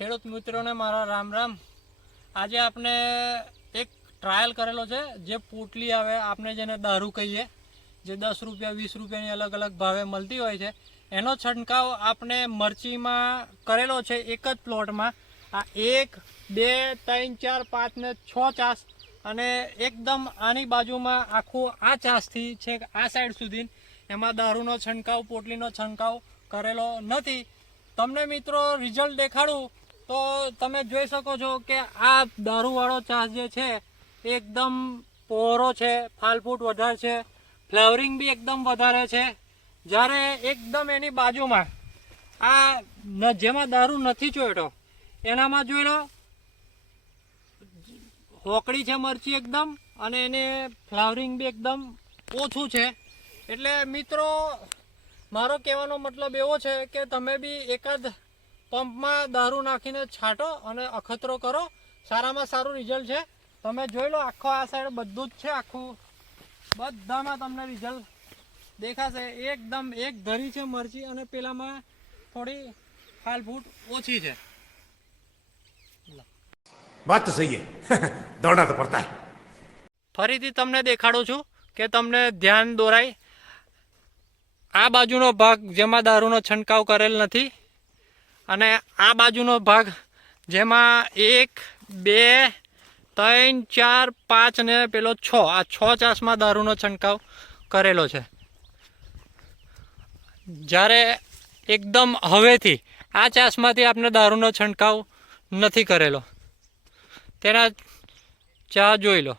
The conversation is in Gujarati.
ખેડૂત મિત્રોને મારા રામ રામ। આજે આપણે એક ટ્રાયલ કરેલો છે, જે પોટલી આવે આપણે જેને દારૂ કહીએ, જે 10 રૂપિયા 20 રૂપિયાની અલગ અલગ ભાવે મળતી હોય છે, એનો છંટકાવ આપણે મરચીમાં કરેલો છે એક જ પ્લોટમાં। આ 1 2 3 4 5 ને 6 ચાસ, અને એકદમ આની બાજુમાં આખું આ ચાસથી છે આ સાઈડ સુધી એમાં દારૂનો છંટકાવ, પોટલીનો છંટકાવ કરેલો નથી। તમને મિત્રો રિઝલ્ટ દેખાડું તો તમે જોઈ શકો છો કે આ દારૂવાળો ચાસ જે છે એકદમ પહોળો છે, ફાલફૂટ વધારે છે, ફ્લાવરિંગ બી એકદમ વધારે છે। જ્યારે એકદમ એની બાજુમાં આ જેમાં દારૂ નથી ચોંટ્યો એનામાં જોઈ લો, હોકડી છે મરચી એકદમ, અને એને ફ્લાવરિંગ બી એકદમ ઓછું છે। એટલે મિત્રો મારો કહેવાનો મતલબ એવો છે કે તમે બી એકાદ પંપમાં દારૂ નાખીને છાંટો અને અખતરો કરો, સારામાં સારું રિઝલ્ટ છે। તમે જોઈ લો, આખો આ સાઈડ બધું જ છે, આખું બધામાં તમને રિઝલ્ટ દેખાશે। એકદમ એક ધરી છે મરચી, અને પેલામાં થોડી ફાલફૂટ ઓછી છે। बात तो सही है दौड़ना तो पड़ता है। ફરીથી તમને દેખાડું છું કે તમને ધ્યાન દોરાય। આ બાજુનો ભાગ જેમાં દારૂનો છંટકાવ કરેલ નથી, અને આ બાજુનો ભાગ જેમાં 1 2 3 4 5 ને પેલો 6, આ 6 ચાસમાં દારૂનો છંટકાવ કરેલો છે। જ્યારે એકદમ હવેથી આ ચાસમાંથી આપણે દારૂનો છંટકાવ નથી કરેલો, તેના ચા જોઈ લો।